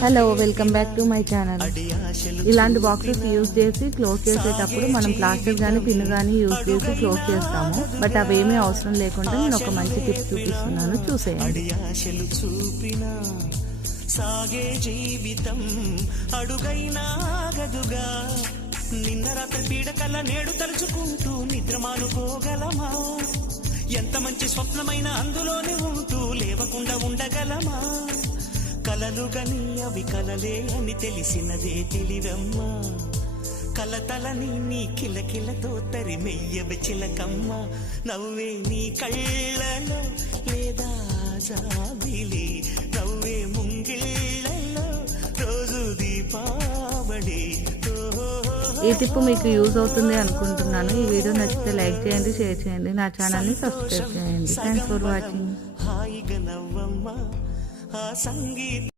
Hello welcome back to my channel ఇలాంటి boxes use చేసి close చేసేటప్పుడు మనం ప్లాస్టిక్ కానీ పిన్ కానీ యూజ్ చేసి క్లోజ్ చేస్తాము. బట్ అవేమీ అవసరం లేకుండా నేను ఒక మంచి టిప్ చూపిస్తున్నాను. చూసేయండి. సాగే జీవితం అడుగైనా ఆగదుగా నిన్న రాత్రి పీడకల నేడు తలుచుకుంటూ నిద్రమానుకోగలమా ఎంత మంచి స్వప్నమైన అందులోనే ఉంటూ లేవకుండా ఉండగలమా? కలలు గని అవి కలలే అని తెలిసినదే తెలివమ్మా. కలతలని నీ కిలకిలతో తరిమెయ్యవి చిలకమ్మ. నవ్వే నీ కళ్ళలో లేదా జాబిలి. నవ్వే ముంగిళ్ళలో రోజు దీపావళి. ఈ టిప్ మీకు యూజ్ అవుతుంది అనుకుంటున్నాను. ఈ వీడియో నచ్చితే లైక్ చేయండి షేర్ చేయండి నా ఛానల్ని సబ్స్క్రైబ్ చేయండి. థ్యాంక్స్ ఫర్ వాచింగ్ హాయిగా నవ్వమ్మ. ఆ సంగీత